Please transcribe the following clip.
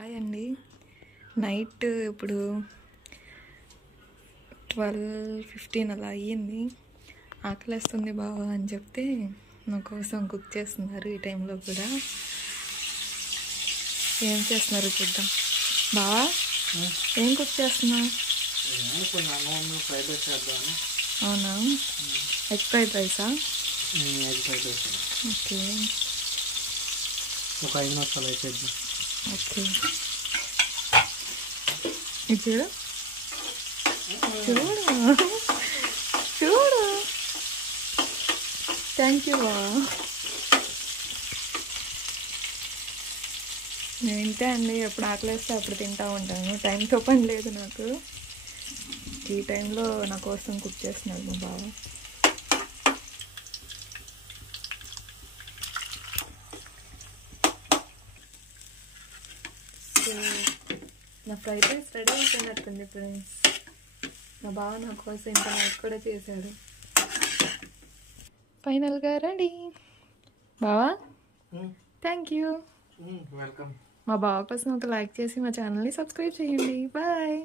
Hi అండి. Night ఇప్పుడు 12:15 అలా అయ్యింది. ఆకలేస్తుంది బావా అని చెప్తే నా కోసం కుక్ చేస్తున్నారు. ఈ టైంలో కూడా ఏం చేస్తున్నారు చూద్దాం. బావా ఏం కుక్ చేస్తున్నావు? అవునా, ఎగ్ ఫ్రైడ్ రైసా? ఓకే ఒక 5 నిమిషాలు అయిపోయింది. ఓకే, ఇది చూడు చూడు చూడు. థ్యాంక్ యూ బా. నేను ఇంతే అండి, ఎప్పుడు ఆకలిస్తే అప్పుడు తింటూ ఉంటాను. టైంతో పని లేదు నాకు. ఈ టైంలో నా కోసం కుక్ చేస్తున్నాడు మా బావ. సో నా ఫ్రైడ్ రైస్ రెడీ అయిపోయినట్టుంది ఫ్రెండ్స్. నా బావ నా కోసం ఇంకా నైట్ కూడా చేశాడు. ఫైనల్గా రెడీ. బావా థ్యాంక్ యూ. వెల్కమ్. మా బావ కోసం ఒక లైక్ చేసి మా ఛానల్ని సబ్స్క్రైబ్ చేయండి. బాయ్.